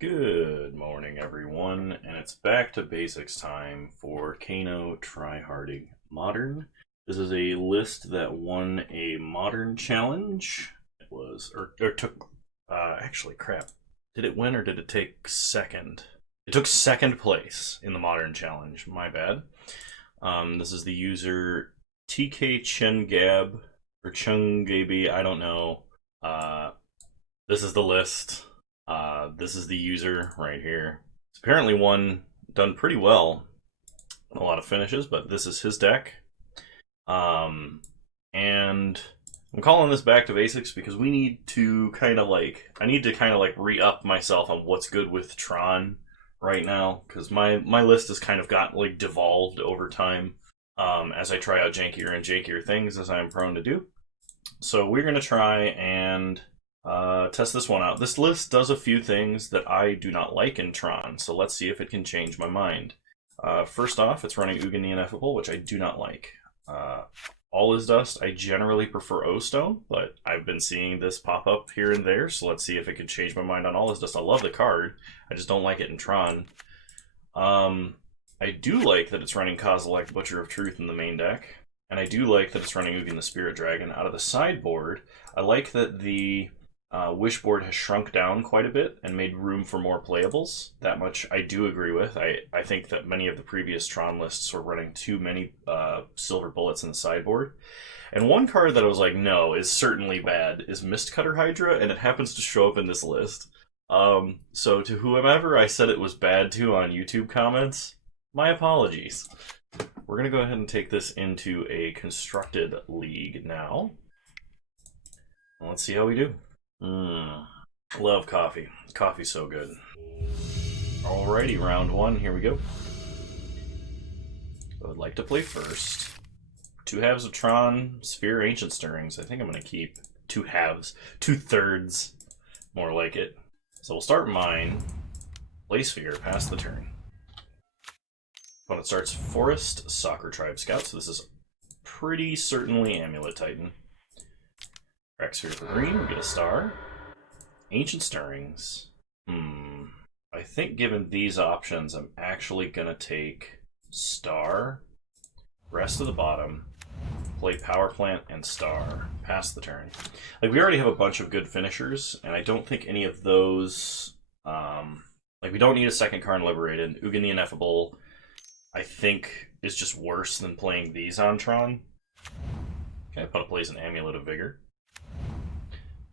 Good morning, everyone, and it's back to basics time for Kano Tryharding Modern. This is a list that won a Modern challenge. It was, or took, actually, crap. Did it win or did it take second? It took second place in the Modern challenge. My bad. This is the user TK Chengab or Chungaby. I don't know. This is the list. This is the user right here. It's apparently done pretty well. A lot of finishes, but this is his deck. And I'm calling this back to basics because we need to I need to re-up myself on what's good with Tron right now, because my list has kind of got devolved over time as I try out jankier and jankier things, as I'm prone to do. So we're gonna try and test this one out. This list does a few things that I do not like in Tron, so let's see if it can change my mind. First off, it's running Ugin the Ineffable, which I do not like. All is Dust, I generally prefer O-Stone, but I've been seeing this pop up here and there, so let's see if it can change my mind on All is Dust. I love the card, I just don't like it in Tron. I do like that it's running Kozilek, Butcher of Truth in the main deck, and I do like that it's running Ugin the Spirit Dragon. Out of the sideboard, I like that the Wish board has shrunk down quite a bit and made room for more playables. That much I do agree with. I think that many of the previous Tron lists were running too many silver bullets in the sideboard. And one card that I was like, no, is certainly bad, is Mistcutter Hydra, and it happens to show up in this list. So to whomever I said it was bad to on YouTube comments, my apologies. We're going to go ahead and take this into a constructed league now. Let's see how we do. Love coffee. Coffee's so good. Alrighty, round one, here we go. I would like to play first. 2 halves of Tron, Sphere, Ancient Stirrings. I think I'm going to keep 2 halves. 2/3, more like it. So we'll start mine. Play Sphere, pass the turn. Opponent starts Forest, Soccer Tribe Scout, so this is pretty certainly Amulet Titan. Crack Sphere for green, we get a star. Ancient Stirrings. I think given these options, I'm actually gonna take star, rest of the bottom, play Power Plant, and star. Pass the turn. We already have a bunch of good finishers, and I don't think any of those... we don't need a second Karn Liberated. Ugin the Ineffable, I think, is just worse than playing these on Tron. Okay, opponent plays an Amulet of Vigor.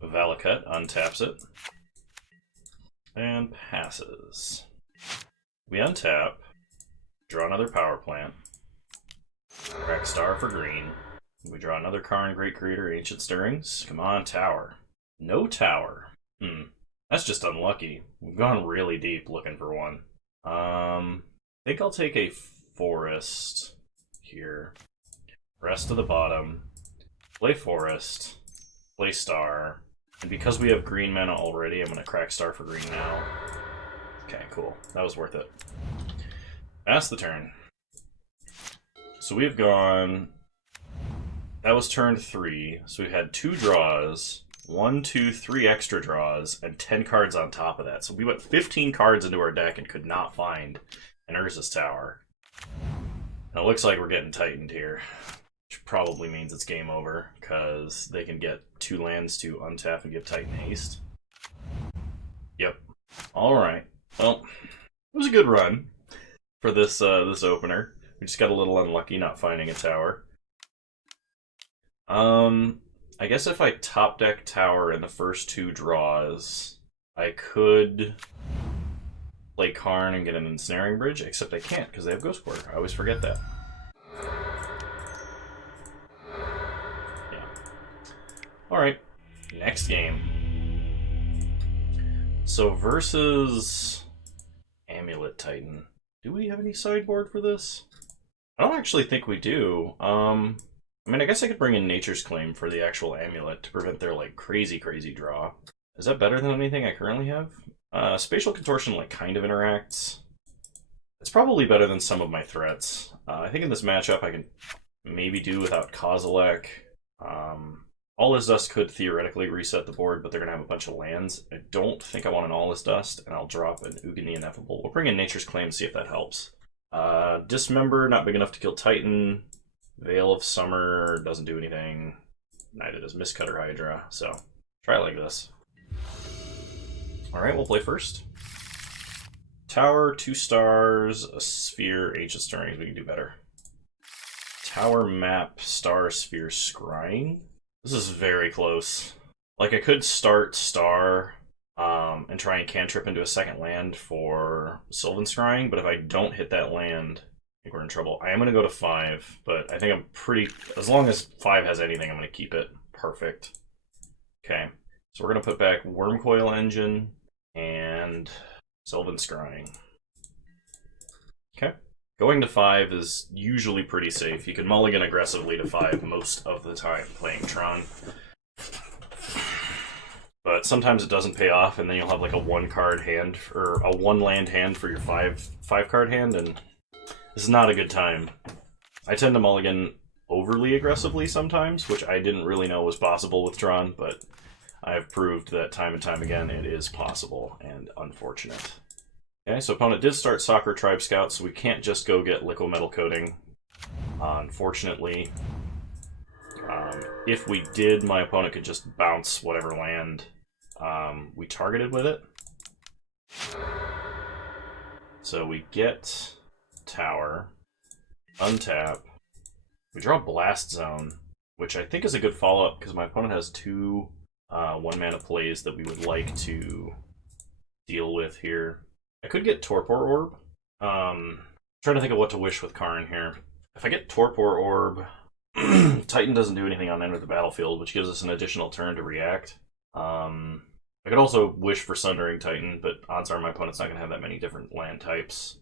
Valakut untaps it and passes. We untap, draw another Power Plant, crack star for green. We draw another Karn Great Creator, Ancient Stirrings. Come on, tower. No tower. That's just unlucky. We've gone really deep looking for one. I think I'll take a forest here. Rest of the bottom. Play forest. Play star. And because we have green mana already, I'm going to crack star for green now. Okay, cool. That was worth it. Pass the turn. So we've gone... That was turn 3. So we had 2 draws, 1, 2, 3 extra draws, and 10 cards on top of that. So we went 15 cards into our deck and could not find an Urza's Tower. And it looks like we're getting tightened here. Which probably means it's game over, because they can get 2 lands to untap and give Titan haste. Yep. Alright. Well, it was a good run for this this opener. We just got a little unlucky not finding a tower. I guess if I top deck tower in the first 2 draws, I could play Karn and get an Ensnaring Bridge, except I can't because they have Ghost Quarter. I always forget that. Alright, next game. So versus Amulet Titan. Do we have any sideboard for this? I don't actually think we do. I mean, I guess I could bring in Nature's Claim for the actual Amulet to prevent their, crazy draw. Is that better than anything I currently have? Spatial Contortion, kind of interacts. It's probably better than some of my threats. I think in this matchup I can maybe do without Kozilek. All Is Dust could theoretically reset the board, but they're going to have a bunch of lands. I don't think I want an All Is Dust, and I'll drop an Ugin the Ineffable. We'll bring in Nature's Claim, see if that helps. Dismember, not big enough to kill Titan. Veil of Summer doesn't do anything. Neither does Mistcutter Hydra, so try it like this. Alright, we'll play first. Tower, 2 stars, a sphere, Ancient Stirrings, we can do better. Tower, map, star, sphere, scrying. This is very close. Like, I could start star and try and cantrip into a second land for Sylvan Scrying, but if I don't hit that land, I think we're in trouble. I am going to go to 5, but I think I'm pretty... As long as 5 has anything, I'm going to keep it. Perfect. Okay, so we're going to put back Wormcoil Engine and Sylvan Scrying. Okay. Going to 5 is usually pretty safe. You can mulligan aggressively to 5 most of the time playing Tron. But sometimes it doesn't pay off, and then you'll have like a 1-card hand, or a 1-land hand for your 5-card hand, and this is not a good time. I tend to mulligan overly aggressively sometimes, which I didn't really know was possible with Tron, but I have proved that time and time again it is possible, and unfortunate. Okay, so opponent did start Soccer Tribe Scout, so we can't just go get Liquimetal Coating. Unfortunately, if we did, my opponent could just bounce whatever land we targeted with it. So we get Tower, untap, we draw Blast Zone, which I think is a good follow-up because my opponent has 2 1-mana plays that we would like to deal with here. I could get Torpor Orb. Trying to think of what to wish with Karn here. If I get Torpor Orb, Titan doesn't do anything on enter the battlefield, which gives us an additional turn to react. I could also wish for Sundering Titan, but odds are my opponent's not going to have that many different land types.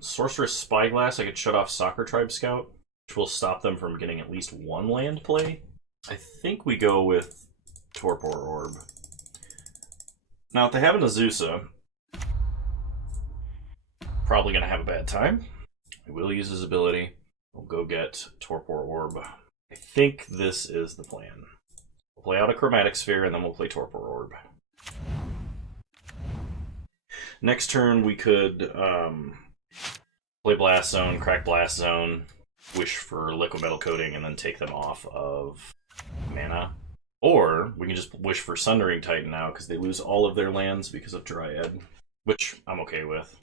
Sorceress Spyglass, I could shut off Soccer Tribe Scout, which will stop them from getting at least 1 land play. I think we go with Torpor Orb. Now, if they have an Azusa, probably going to have a bad time. I will use his ability. We'll go get Torpor Orb. I think this is the plan. We'll play out a Chromatic Sphere, and then we'll play Torpor Orb. Next turn, we could play Blast Zone, crack Blast Zone, wish for Liquimetal Coating, and then take them off of mana. Or we can just wish for Sundering Titan now, because they lose all of their lands because of Dryad, which I'm okay with.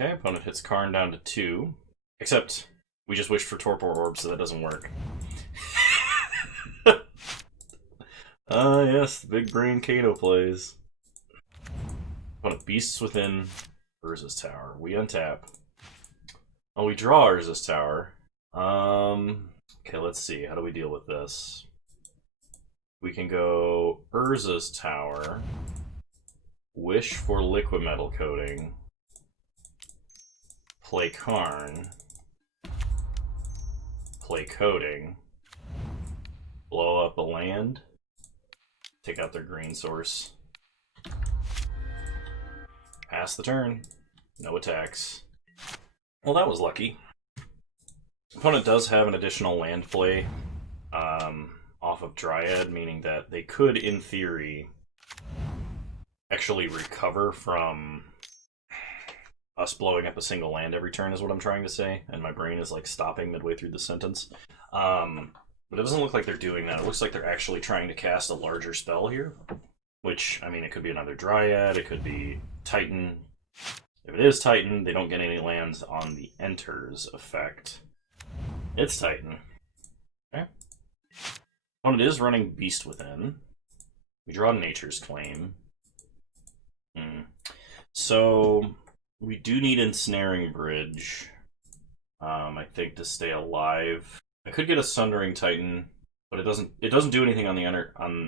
Okay, opponent hits Karn down to 2. Except, we just wished for Torpor Orb, so that doesn't work. Yes, the big brain Kano plays. Opponent Beasts Within Urza's Tower. We untap. Oh, we draw Urza's Tower. Okay, let's see. How do we deal with this? We can go Urza's Tower, wish for Liquimetal Coating, play Karn, play Coating, blow up a land, take out their green source, pass the turn, no attacks. Well, that was lucky. Opponent does have an additional land play off of Dryad, meaning that they could, in theory, actually recover from us blowing up a single land every turn, is what I'm trying to say, and my brain is like stopping midway through the sentence. But it doesn't look like they're doing that. It looks like they're actually trying to cast a larger spell here, which, I mean, it could be another Dryad, it could be Titan. If it is Titan, they don't get any lands on the Enters effect. It's Titan. Okay. Opponent is running Beast Within. We draw Nature's Claim. So we do need Ensnaring Bridge, I think, to stay alive. I could get a Sundering Titan, but it doesn't do anything on the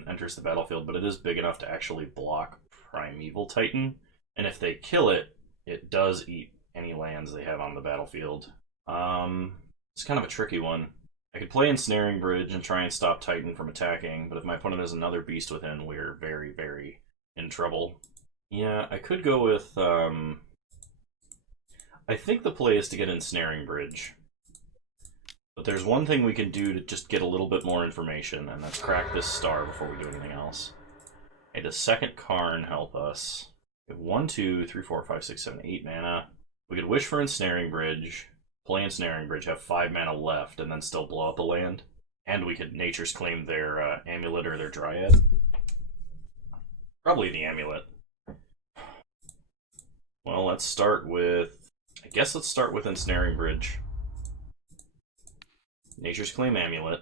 enters the battlefield, but it is big enough to actually block Primeval Titan. And if they kill it, it does eat any lands they have on the battlefield. It's kind of a tricky one. I could play Ensnaring Bridge and try and stop Titan from attacking, but if my opponent has another Beast Within, we're very, very in trouble. Yeah, I could go with... I think the play is to get Ensnaring Bridge. But there's one thing we can do to just get a little bit more information, and that's crack this star before we do anything else. Okay, does second Karn help us? We have 1, 2, 3, 4, 5, 6, 7, 8 mana. We could wish for Ensnaring Bridge, play Ensnaring Bridge, have 5 mana left, and then still blow up a land. And we could Nature's Claim their Amulet or their Dryad. Probably the Amulet. Well, let's start with... I guess let's start with Ensnaring Bridge. Nature's Claim Amulet.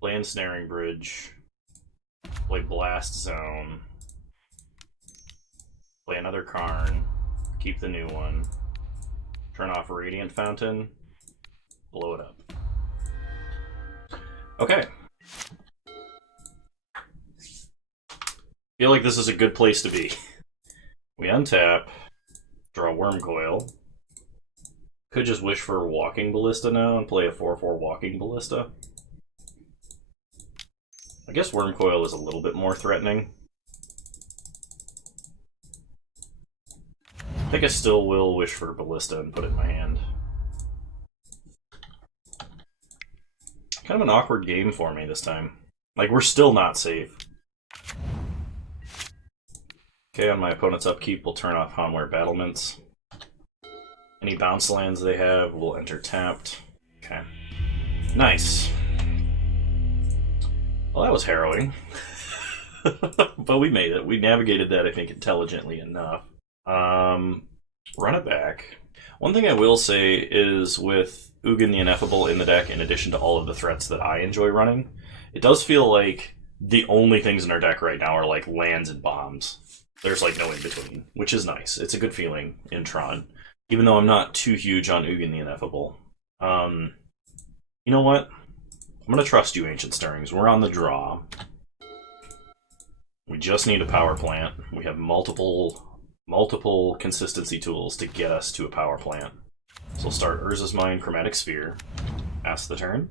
Play Ensnaring Bridge. Play Blast Zone. Play another Karn. Keep the new one. Turn off Radiant Fountain. Blow it up. Okay. Feel like this is a good place to be. We untap. Draw Wormcoil. Could just wish for a Walking Ballista now and play a 4/4 Walking Ballista. I guess Wormcoil is a little bit more threatening. I think I still will wish for Ballista and put it in my hand. Kind of an awkward game for me this time. Like, we're still not safe. Okay, on my opponent's upkeep, we'll turn off Hanweir Battlements. Any bounce lands they have will enter tapped. Okay. Nice. Well, that was harrowing. But we made it. We navigated that, I think, intelligently enough. Run it back. One thing I will say is with Ugin the Ineffable in the deck, in addition to all of the threats that I enjoy running, it does feel like the only things in our deck right now are like lands and bombs. There's like no in between, which is nice. It's a good feeling in Tron, even though I'm not too huge on Ugin the Ineffable. You know what? I'm gonna trust you, Ancient Stirrings. We're on the draw. We just need a power plant. We have multiple consistency tools to get us to a power plant. So we'll start Urza's Mine, Chromatic Sphere. Pass the turn.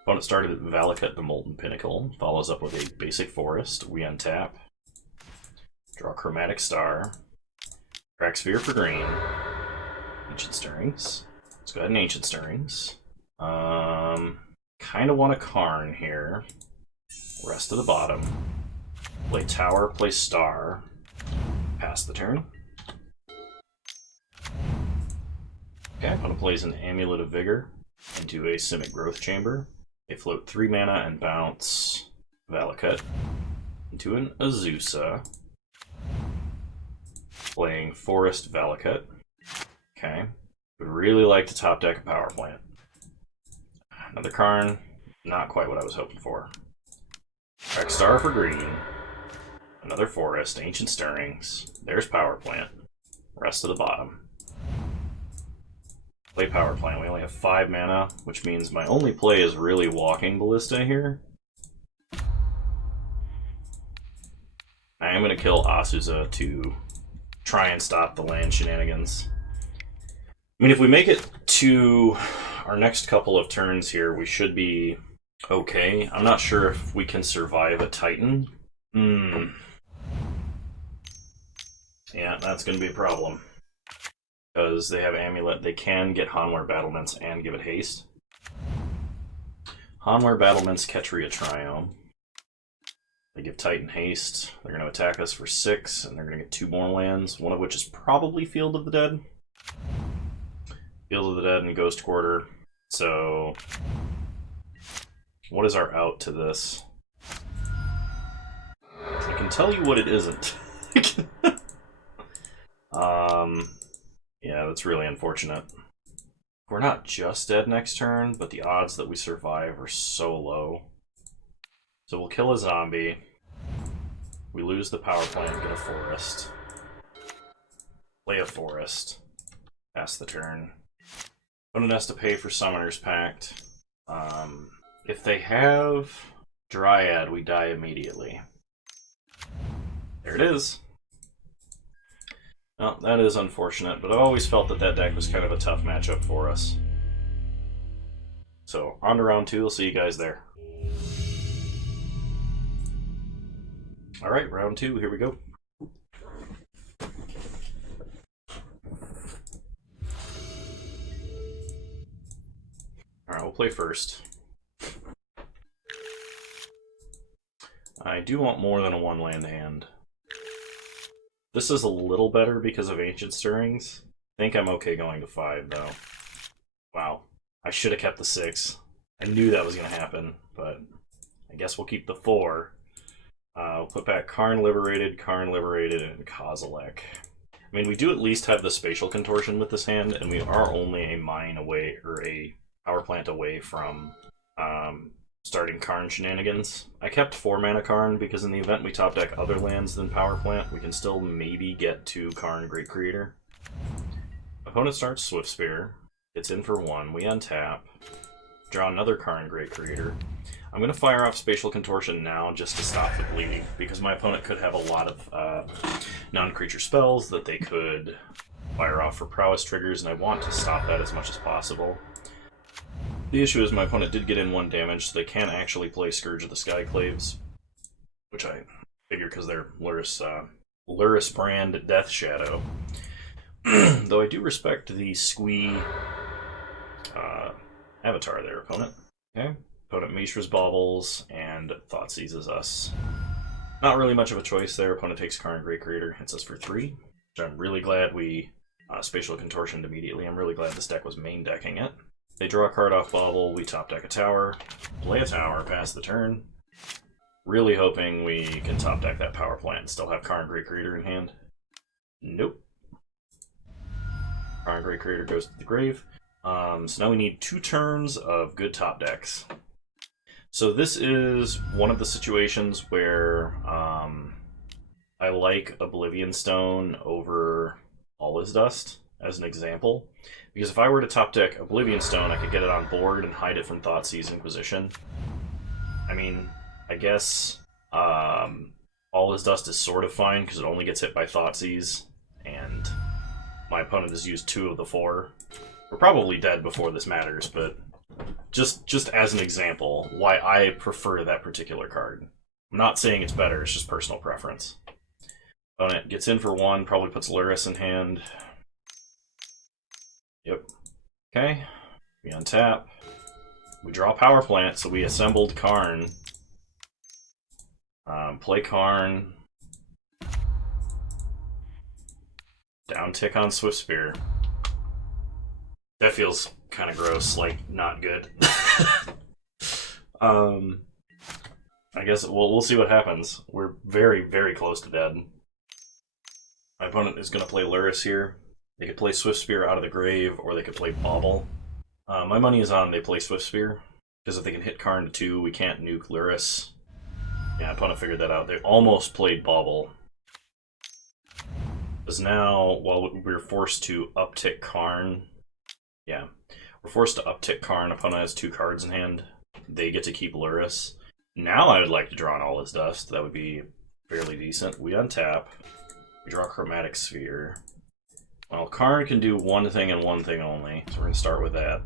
Opponent started at Valakut the Molten Pinnacle. Follows up with a basic forest. We untap. Draw Chromatic Star. Crack Sphere for green. Ancient Stirrings. Let's go ahead and Ancient Stirrings. Kind of want a Karn here. Rest of the bottom. Play Tower, play Star. Pass the turn. Okay, opponent plays an Amulet of Vigor into a Simic Growth Chamber. They float 3 mana and bounce Valakut into an Azusa. Playing Forest Valakut. Okay. Would really like to top deck a power plant. Another Karn. Not quite what I was hoping for. Crack Star for green. Another Forest. Ancient Stirrings. There's power plant. Rest of the bottom. Play power plant. We only have 5 mana, which means my only play is really Walking Ballista here. I am going to kill Azusa to try and stop the land shenanigans. I mean, if we make it to our next couple of turns here, we should be okay. I'm not sure if we can survive a Titan. Yeah, that's going to be a problem. Because they have Amulet, they can get Hanweir Battlements and give it haste. Hanweir Battlements, Ketria Triome. They give Titan haste. They're going to attack us for 6, and they're going to get 2 more lands, one of which is probably Field of the Dead. Field of the Dead and Ghost Quarter. So, what is our out to this? I can tell you what it isn't. Yeah, that's really unfortunate. We're not just dead next turn, but the odds that we survive are so low. So we'll kill a zombie. We lose the power plant, get a forest. Play a forest. Pass the turn. Opponent has to pay for Summoner's Pact. If they have Dryad, we die immediately. There it is. Well, that is unfortunate, but I've always felt that that deck was kind of a tough matchup for us. So, on to round 2, we'll see you guys there. Alright, round 2, here we go. play first. I do want more than a 1-land hand. This is a little better because of Ancient Stirrings. I think I'm okay going to 5, though. Wow. I should have kept the 6. I knew that was going to happen, but I guess we'll keep the 4. We'll put back Karn Liberated, and Kozilek. I mean, we do at least have the Spatial Contortion with this hand, and we are only a mine away, or a power plant away from starting Karn shenanigans. I kept 4-mana Karn because in the event we top deck other lands than power plant, we can still maybe get to Karn Great Creator. Opponent starts Swift Spear. It's in for 1. We untap. Draw another Karn Great Creator. I'm going to fire off Spatial Contortion now just to stop the bleeding, because my opponent could have a lot of non-creature spells that they could fire off for prowess triggers, and I want to stop that as much as possible. The issue is my opponent did get in 1 damage, so they can't actually play Scourge of the Skyclaves, which I figure because they're Luris brand Death Shadow. Though I do respect the Squee avatar there, opponent. Okay. Opponent Mishra's Baubles, and Thought Seizes us. Not really much of a choice there. Opponent takes Karn Great Creator, hits us for 3. Which I'm really glad we Spatial Contortioned immediately. I'm really glad this deck was main decking it. They draw a card off Bauble, we top deck a tower, play a tower, pass the turn. Really hoping we can top deck that power plant and still have Karn Great Creator in hand. Nope. Karn Great Creator goes to the grave. So now we need 2 turns of good top decks. So this is one of the situations where I like Oblivion Stone over All Is Dust, as an example. Because if I were to top deck Oblivion Stone, I could get it on board and hide it from Thoughtseize Inquisition. I mean, I guess All Is Dust is sort of fine because it only gets hit by Thoughtseize, and my opponent has used 2 of the 4. We're probably dead before this matters, but just as an example, why I prefer that particular card. I'm not saying it's better, it's just personal preference. Opponent gets in for 1, probably puts Luris in hand. Yep. Okay. We untap. We draw Power Plant, so we assembled Karn. Play Karn. Down tick on Swift Spear. That feels kind of gross, like, not good. I guess we'll see what happens. We're very, very close to dead. My opponent is going to play Luris here. They could play Swift Spear out of the grave, or they could play Bauble. My money is on they play Swift Spear, because if they can hit Karn to 2, we can't nuke Luris. Yeah, opponent figured that out. They almost played Bauble. Because now, while we're forced to uptick Karn, yeah, we're forced to uptick Karn, opponent has 2 cards in hand. They get to keep Luris. Now I would like to draw an All Is Dust. That would be fairly decent. We untap. We draw a Chromatic Sphere. Well, Karn can do one thing and one thing only, so we're going to start with that.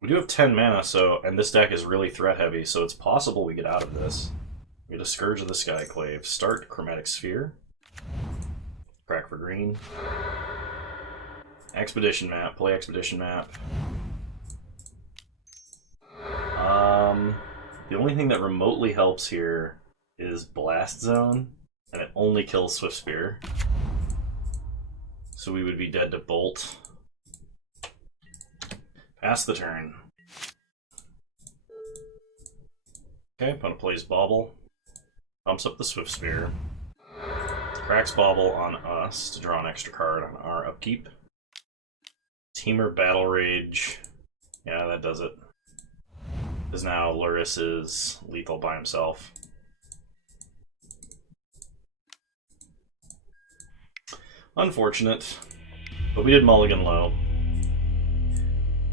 We do have 10 mana, and this deck is really threat heavy, so it's possible we get out of this. We get a Scourge of the Skyclave, start Chromatic Sphere, crack for green, Expedition Map, play Expedition Map. The only thing that remotely helps here is Blast Zone, and it only kills Swift Spear. So we would be dead to Bolt. Pass the turn. Okay, opponent plays Bauble. Bumps up the Swift Spear. Cracks Bauble on us to draw an extra card on our upkeep. Teamer Battle Rage. Yeah, that does it. Because now Luris is lethal by himself. Unfortunate, but we did mulligan low.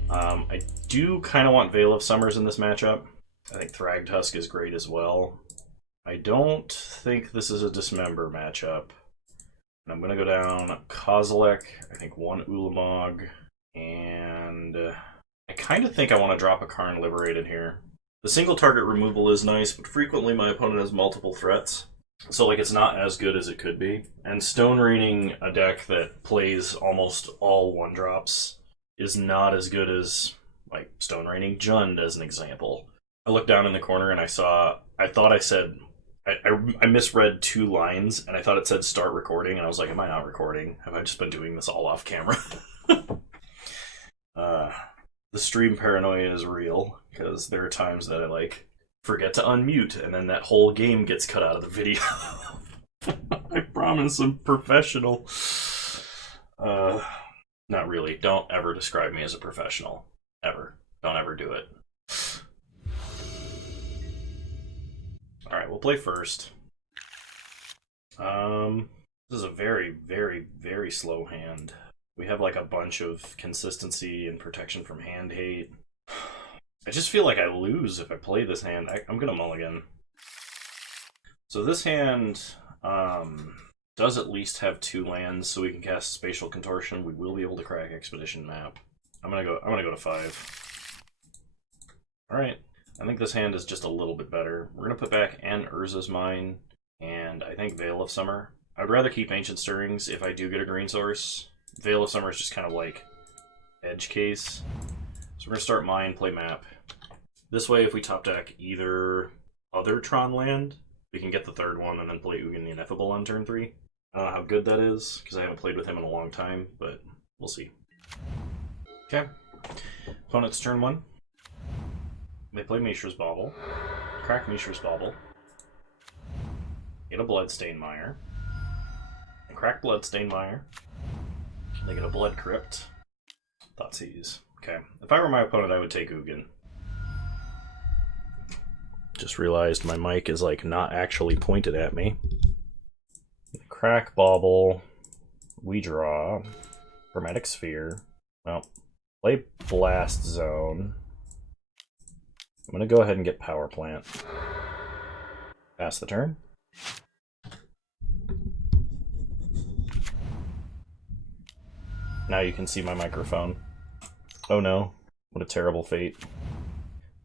I do kind of want Veil of Summers in this matchup. I think Thragtusk is great as well. I don't think this is a Dismember matchup. And I'm going to go down Kozilek, I think 1 Ulamog, and I kind of think I want to drop a Karn Liberated here. The single target removal is nice, but frequently my opponent has multiple threats. So, like, it's not as good as it could be. And Stone Raining a deck that plays almost all 1-drops is not as good as like Stone Raining Jund as an example. I looked down in the corner and I thought I said, I misread 2 lines and I thought it said start recording, and I was like, am I not recording? Have I just been doing this all off camera? The stream paranoia is real, because there are times that I like forget to unmute and then that whole game gets cut out of the video. I promise I'm professional. Not really. Don't ever describe me as a professional. Ever. Don't ever do it. Alright, we'll play first. This is a very, very, very slow hand. We have like a bunch of consistency and protection from hand hate. I just feel like I lose if I play this hand. I'm gonna mulligan. So this hand does at least have 2 lands, so we can cast Spatial Contortion. We will be able to crack Expedition Map. I'm gonna go to 5. Alright. I think this hand is just a little bit better. We're gonna put back An Urza's Mine, and I think Veil of Summer. I'd rather keep Ancient Stirrings if I do get a green source. Veil of Summer is just kind of like edge case. So we're gonna start Mine, play Map. This way, if we top deck either other Tron land, we can get the 3rd one and then play Ugin the Ineffable on turn 3. I don't know how good that is, because I haven't played with him in a long time, but we'll see. Okay. Opponent's turn 1. They play Mishra's Bauble. Crack Mishra's Bauble. Get a Bloodstained Mire. And crack Bloodstained Mire. They get a Blood Crypt. Thoughtseize. Okay. If I were my opponent, I would take Ugin. Just realized my mic is like not actually pointed at me. Crack Bauble. We draw. Chromatic Sphere. Well, play Blast Zone. I'm going to go ahead and get Power Plant. Pass the turn. Now you can see my microphone. Oh no, what a terrible fate. I'm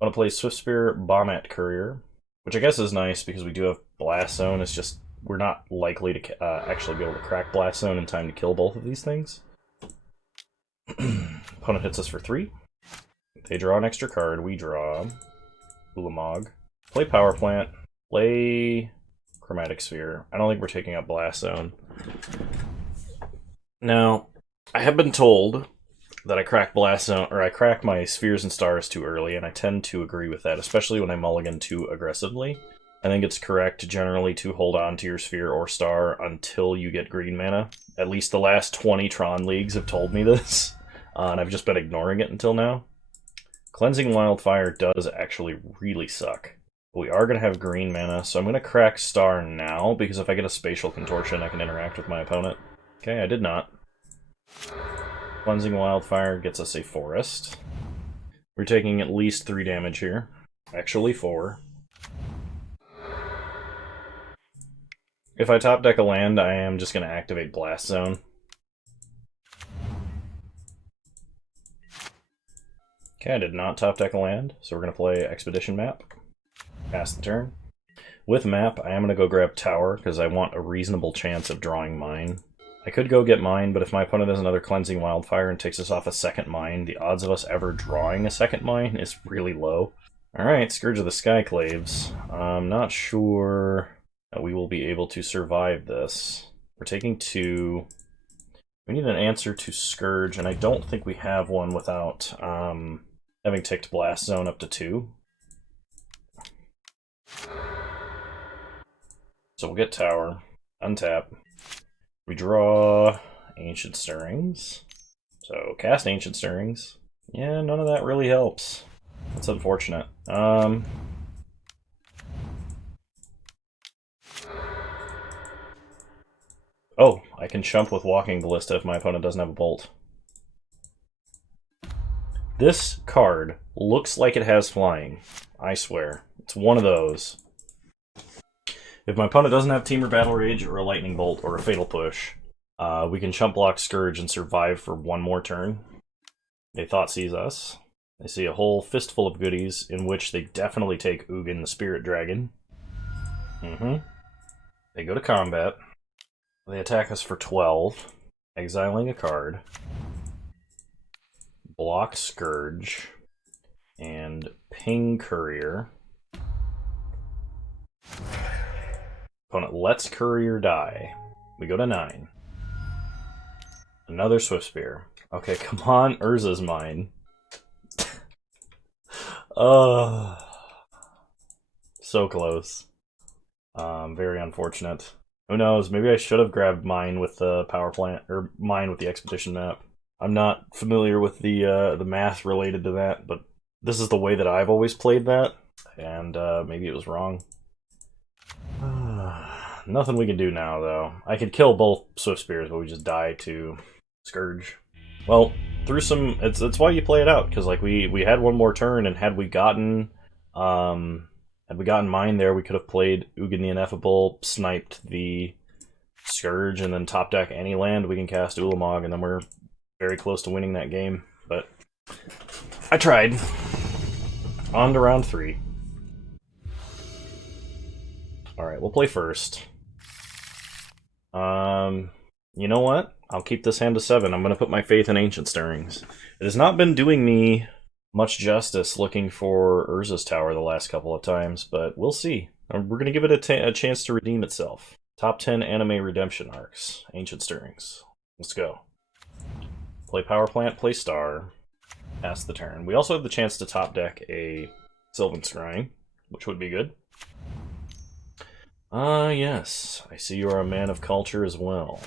going to play Swift Spear, Bombat Courier, which I guess is nice because we do have Blast Zone. It's just we're not likely to actually be able to crack Blast Zone in time to kill both of these things. Opponent hits us for 3. They draw an extra card. We draw Ulamog. Play Power Plant. Play Chromatic Sphere. I don't think we're taking up Blast Zone. Now, I have been told that I crack Blast Zone, or I crack my Spheres and Stars too early, and I tend to agree with that, especially when I mulligan too aggressively. I think it's correct generally to hold on to your Sphere or Star until you get green mana. At least the last 20 Tron Leagues have told me this, and I've just been ignoring it until now. Cleansing Wildfire does actually really suck. But we are going to have green mana, so I'm going to crack Star now, because if I get a Spatial Contortion, I can interact with my opponent. Okay, I did not. Cleansing Wildfire gets us a Forest. We're taking at least 3 damage here. Actually 4. If I top deck a land, I am just going to activate Blast Zone. Okay, I did not top deck a land, so we're going to play Expedition Map. Pass the turn. With Map, I am going to go grab Tower, because I want a reasonable chance of drawing Mine. I could go get Mine, but if my opponent has another Cleansing Wildfire and takes us off a second Mine, the odds of us ever drawing a second Mine is really low. Alright, Scourge of the Skyclaves. I'm not sure that we will be able to survive this. We're taking 2. We need an answer to Scourge, and I don't think we have one without having ticked Blast Zone up to 2. So we'll get Tower, untap. We draw Ancient Stirrings. So cast Ancient Stirrings. Yeah, none of that really helps. That's unfortunate. Oh, I can chump with Walking Ballista if my opponent doesn't have a Bolt. This card looks like it has flying. I swear. It's one of those. If my opponent doesn't have Temur Battle Rage or a Lightning Bolt or a Fatal Push, we can chump block Scourge and survive for 1 more turn. They Thoughtseize us. They see a whole fistful of goodies, in which they definitely take Ugin the Spirit Dragon. They go to combat. They attack us for 12, exiling a card. Block Scourge. And ping courier. Opponent lets courier die. We go to 9. Another Swift Spear. Okay, come on, Urza's mine. So close. Very unfortunate. Who knows? Maybe I should have grabbed mine with the power plant, or mine with the expedition map. I'm not familiar with the math related to that, but this is the way that I've always played that, and maybe it was wrong. Nothing we can do now, though. I could kill both Swift Spears, but we just die to Scourge. Well, through some, it's why you play it out, because like we had one more turn, and had we gotten mine there, we could have played Ugin the Ineffable, sniped the Scourge, and then top deck any land. We can cast Ulamog, and then we're very close to winning that game. But I tried. On to round 3. Alright, we'll play first. You know what? I'll keep this hand to 7. I'm going to put my faith in Ancient Stirrings. It has not been doing me much justice looking for Urza's Tower the last couple of times, but we'll see. We're going to give it a chance to redeem itself. Top 10 anime redemption arcs. Ancient Stirrings. Let's go. Play Power Plant, play Star. Pass the turn. We also have the chance to top deck a Sylvan Scrying, which would be good. Yes. I see you are a man of culture as well.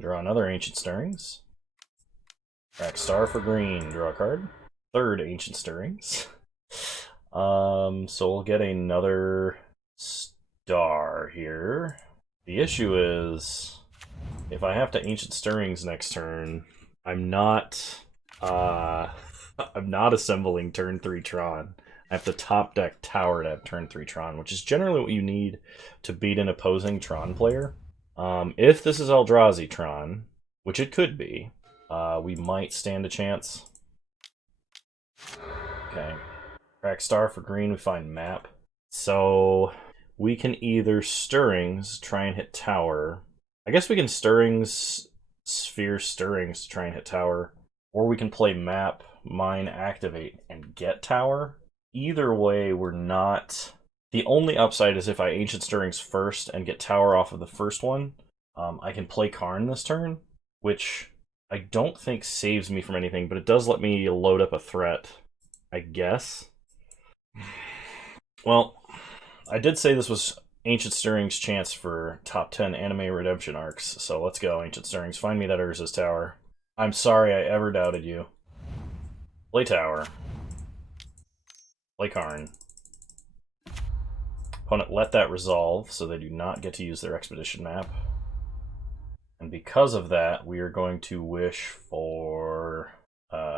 Draw another Ancient Stirrings. Crack Star for green. Draw a card. Third Ancient Stirrings. So we'll get another Star here. The issue is, if I have to Ancient Stirrings next turn, I'm not assembling turn 3 Tron. I have to top deck Tower to have turn 3 Tron, which is generally what you need to beat an opposing Tron player. If this is Eldrazi Tron, which it could be, we might stand a chance. Okay. Crack Star for green, we find map. So we can either Stirrings, try and hit Tower. I guess we can Stirrings, Sphere Stirrings to try and hit Tower. Or we can play map, mine, activate, and get Tower. Either way, we're not... The only upside is if I Ancient Stirrings first and get Tower off of the first one, I can play Karn this turn, which I don't think saves me from anything, but it does let me load up a threat, I guess. Well, I did say this was Ancient Stirrings' chance for top 10 anime redemption arcs, so let's go, Ancient Stirrings. Find me that Urza's Tower. I'm sorry I ever doubted you. Play Tower. Play Karn. Opponent let that resolve, so they do not get to use their expedition map. And because of that, we are going to wish for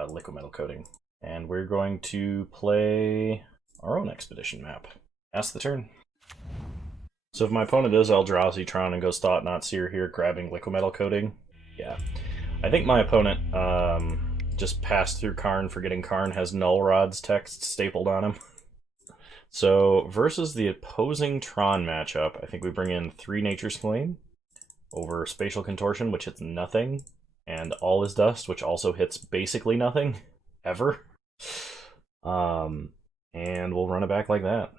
liquid metal coating. And we're going to play our own expedition map. Pass the turn. So if my opponent is Eldrazi Tron and goes Thought Not Seer here, grabbing liquid metal coating, yeah. I think my opponent just passed through Karn, forgetting Karn has Null Rod's text stapled on him. So, versus the opposing Tron matchup, I think we bring in 3 Nature's Claim over Spatial Contortion, which hits nothing, and All is Dust, which also hits basically nothing, ever. And we'll run it back like that.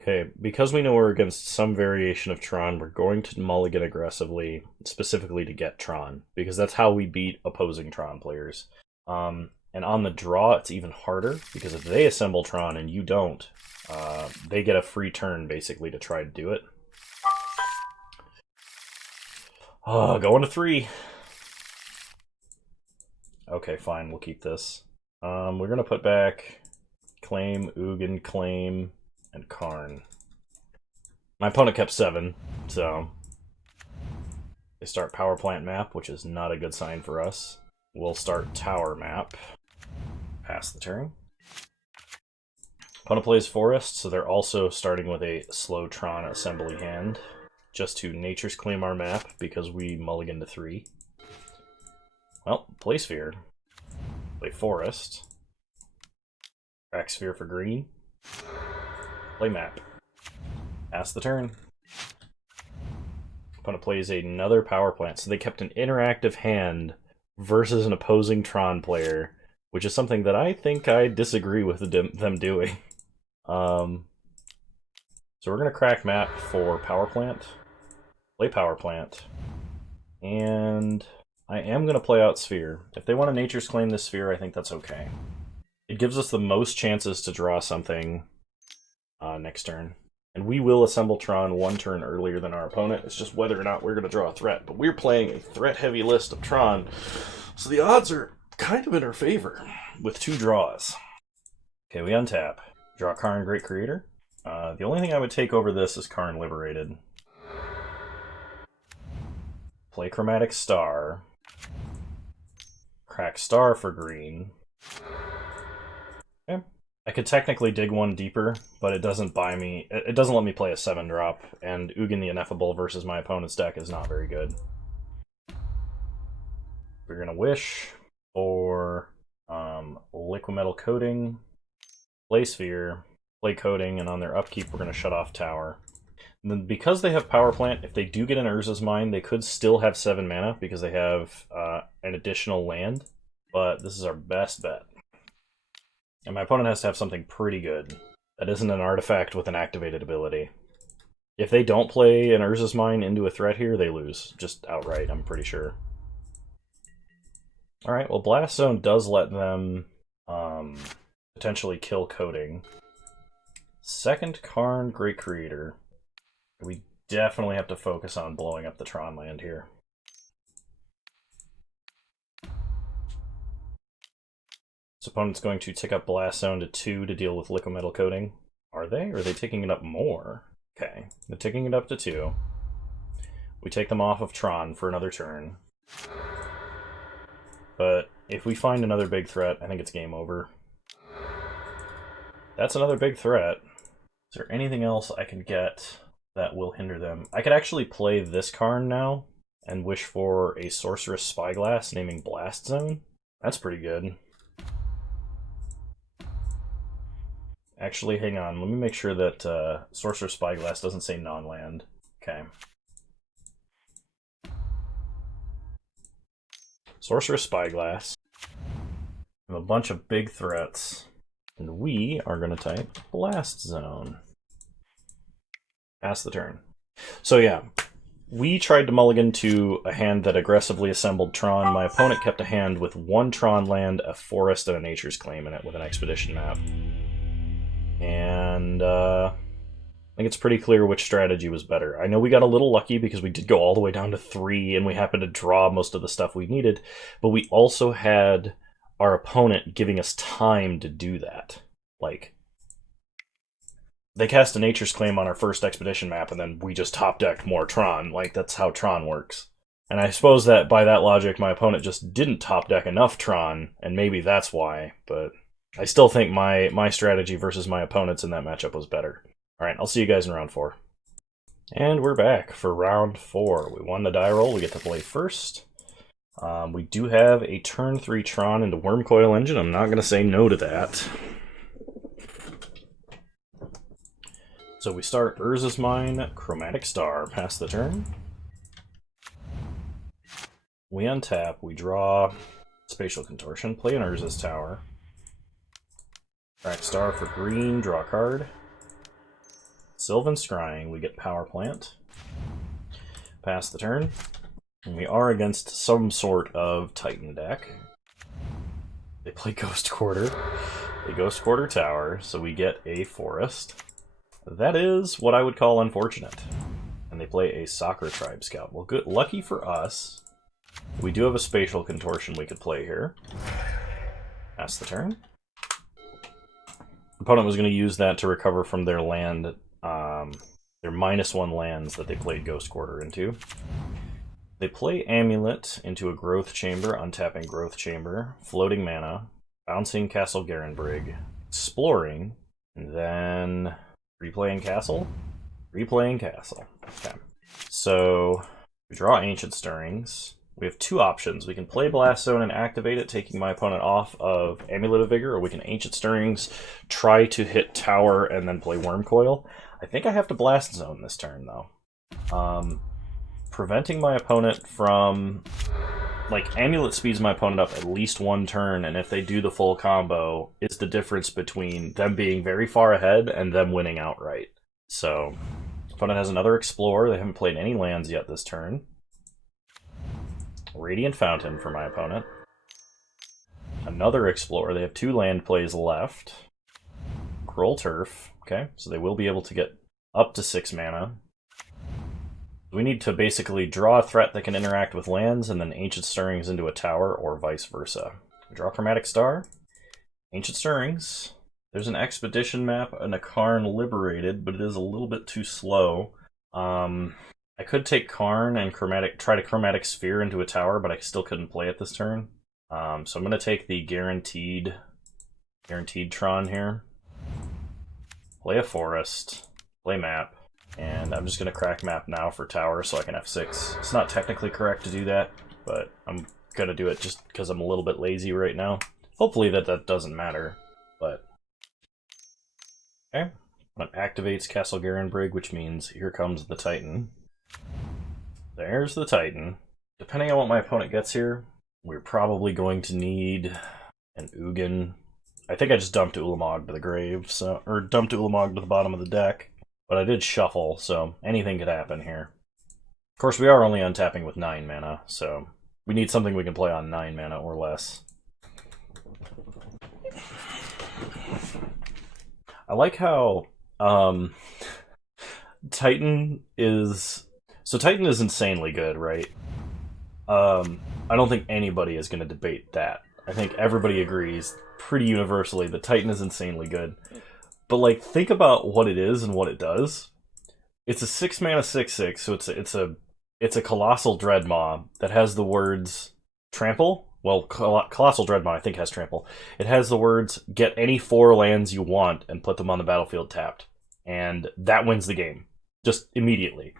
Okay, because we know we're against some variation of Tron, we're going to mulligan aggressively, specifically to get Tron, because that's how we beat opposing Tron players. And on the draw, it's even harder, because if they assemble Tron and you don't, they get a free turn, basically, to try to do it. Going to 3. Okay, fine, we'll keep this. We're going to put back Claim, Ugin, Claim, and Karn. My opponent kept 7, so they start Power Plant map, which is not a good sign for us. We'll start Tower map. Pass the turn. Opponent plays Forest, so they're also starting with a slow Tron assembly hand, just to Nature's Claim our map, because we mulligan to 3. Well, play Sphere. Play Forest. Crack Sphere for green. Play map. Pass the turn. Opponent plays another Power Plant, so they kept an interactive hand versus an opposing Tron player which is something that I think I disagree with them doing. So we're going to crack map for Power Plant, play Power Plant, and I am going to play out Sphere. If they want to Nature's Claim this Sphere, I think that's okay. It gives us the most chances to draw something next turn. And we will assemble Tron one turn earlier than our opponent. It's just whether or not we're going to draw a threat. But we're playing a threat-heavy list of Tron, so the odds are kind of in our favor with 2 draws. Okay, we untap. Draw Karn, Great Creator. The only thing I would take over this is Karn Liberated. Play Chromatic Star. Crack Star for green. Okay. I could technically dig one deeper, but it doesn't buy me. It doesn't let me play a 7-drop, and Ugin the Ineffable versus my opponent's deck is not very good. We're gonna wish for Liquimetal Coating, play Sphere, play Coating, and on their upkeep we're gonna shut off Tower. And then because they have Power Plant, if they do get an Urza's Mine, they could still have 7 mana because they have an additional land, but this is our best bet. And my opponent has to have something pretty good. That isn't an artifact with an activated ability. If they don't play an Urza's Mine into a threat here, they lose. Just outright, I'm pretty sure. Alright, well Blast Zone does let them potentially kill Coating. Second Karn, Great Creator. We definitely have to focus on blowing up the Tron land here. This opponent's going to tick up Blast Zone to 2 to deal with Liquimetal Coating. Are they? Or are they ticking it up more? Okay, they're ticking it up to 2. We take them off of Tron for another turn. But if we find another big threat, I think it's game over. That's another big threat. Is there anything else I can get that will hinder them? I could actually play this Karn now and wish for a Sorceress Spyglass naming Blast Zone. That's pretty good. Actually, hang on. Let me make sure that Sorcerer's Spyglass doesn't say non-land. Okay. Sorcerer's Spyglass. We have a bunch of big threats. And we are going to type Blast Zone. Pass the turn. So yeah, we tried to mulligan to a hand that aggressively assembled Tron. My opponent kept a hand with 1 Tron land, a forest, and a Nature's Claim in it with an Expedition map. And I think it's pretty clear which strategy was better. I know we got a little lucky because we did go all the way down to 3 and we happened to draw most of the stuff we needed, but we also had our opponent giving us time to do that. Like, they cast a Nature's Claim on our first Expedition map and then we just top-decked more Tron. Like, that's how Tron works. And I suppose that by that logic, my opponent just didn't top-deck enough Tron, and maybe that's why, but I still think my strategy versus my opponent's in that matchup was better. Alright, I'll see you guys in round 4. And we're back for round 4. We won the die roll, we get to play first. We do have a turn 3 Tron into Wormcoil Engine. I'm not going to say no to that. So we start Urza's Mine, Chromatic Star, pass the turn. We untap, we draw Spatial Contortion, play an Urza's Tower. Crack Star for green, draw a card. Sylvan Scrying, we get Power Plant. Pass the turn. And we are against some sort of Titan deck. They play Ghost Quarter. They Ghost Quarter Tower, so we get a Forest. That is what I would call unfortunate. And they play a Soccer Tribe Scout. Well, good, lucky for us. We do have a Spatial Contortion we could play here. Pass the turn. Opponent was going to use that to recover from their land, their -1 lands that they played Ghost Quarter into. They play Amulet into a Growth Chamber, untapping Growth Chamber, floating mana, bouncing Castle Garenbrig, exploring, and then replaying Castle? Replaying Castle. Okay. So, we draw Ancient Stirrings. We have 2 options. We can play Blast Zone and activate it, taking my opponent off of Amulet of Vigor, or we can Ancient Stirrings, try to hit Tower, and then play Wormcoil. I think I have to Blast Zone this turn, though. Preventing my opponent from like, Amulet speeds my opponent up at least one turn, and if they do the full combo, it's the difference between them being very far ahead and them winning outright. So, opponent has another Explorer. They haven't played any lands yet this turn. Radiant Fountain for my opponent. Another Explorer. They have 2 land plays left. Groll Turf. Okay, so they will be able to get up to 6 mana. We need to basically draw a threat that can interact with lands and then Ancient Stirrings into a tower, or vice versa. Draw Chromatic Star. Ancient Stirrings. There's an Expedition map and a Karn Liberated, but it is a little bit too slow. I could take Karn and try to Chromatic Sphere into a tower, but I still couldn't play it this turn. So I'm going to take the guaranteed Tron here. Play a Forest. Play map. And I'm just going to crack map now for tower so I can F6. It's not technically correct to do that, but I'm going to do it just because I'm a little bit lazy right now. Hopefully that doesn't matter, but... Okay. It activates Castle Garenbrig, which means here comes the Titan. There's the Titan. Depending on what my opponent gets here, we're probably going to need an Ugin. I think I just dumped Ulamog to the grave, or dumped Ulamog to the bottom of the deck. But I did shuffle, so anything could happen here. Of course, we are only untapping with 9 mana, so we need something we can play on 9 mana or less. I like how Titan is... So Titan is insanely good, right? I don't think anybody is going to debate that. I think everybody agrees pretty universally that Titan is insanely good. But, like, think about what it is and what it does. It's a 6 mana 6/6, so it's a Colossal Dreadmaw that has the words Trample. Well, Colossal Dreadmaw, I think, has Trample. It has the words, get any 4 lands you want and put them on the battlefield tapped. And that wins the game. Just immediately.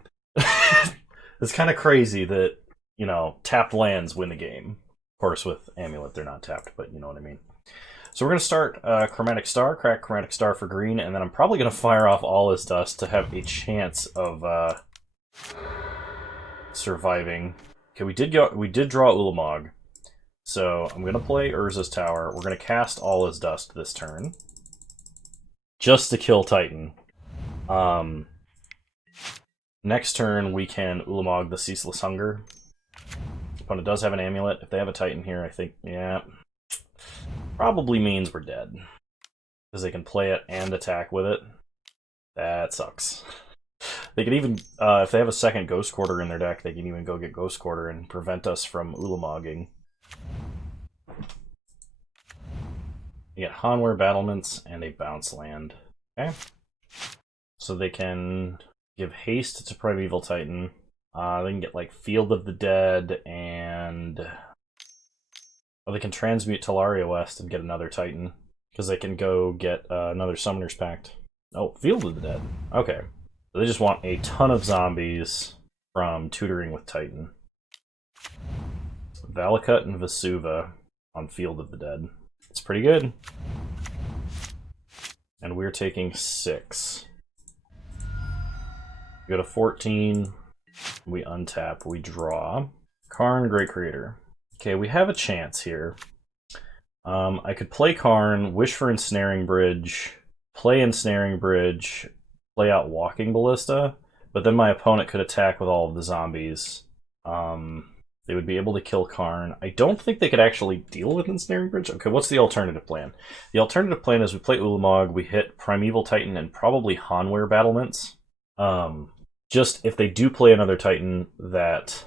It's kind of crazy that, you know, tapped lands win the game. Of course, with Amulet, they're not tapped, but you know what I mean. So we're going to start Chromatic Star, crack Chromatic Star for green, and then I'm probably going to fire off All Is Dust to have a chance of surviving. Okay, we did draw Ulamog. So I'm going to play Urza's Tower. We're going to cast All Is Dust this turn. Just to kill Titan. Next turn, we can Ulamog the Ceaseless Hunger. Opponent does have an Amulet. If they have a Titan here, I think, yeah... Probably means we're dead. Because they can play it and attack with it. That sucks. They could even, if they have a second Ghost Quarter in their deck, they can even go get Ghost Quarter and prevent us from Ulamogging. You get Hanweir Battlements and a Bounce Land. Okay. So they can give haste to Primeval Titan. They can get, like, Field of the Dead and... Or they can transmute Talaria West and get another Titan. Because they can go get another Summoner's Pact. Oh, Field of the Dead. Okay. So they just want a ton of zombies from tutoring with Titan. Valakut and Vesuva on Field of the Dead. It's pretty good. And we're taking 6. We go to 14. We untap. We draw. Karn, Great Creator. Okay, we have a chance here. I could play Karn, wish for Ensnaring Bridge, play Ensnaring Bridge, play out Walking Ballista, but then my opponent could attack with all of the zombies. They would be able to kill Karn. I don't think they could actually deal with Ensnaring Bridge. Okay, what's the alternative plan? The alternative plan is we play Ulamog, we hit Primeval Titan and probably Hanweir Battlements. Just if they do play another Titan that...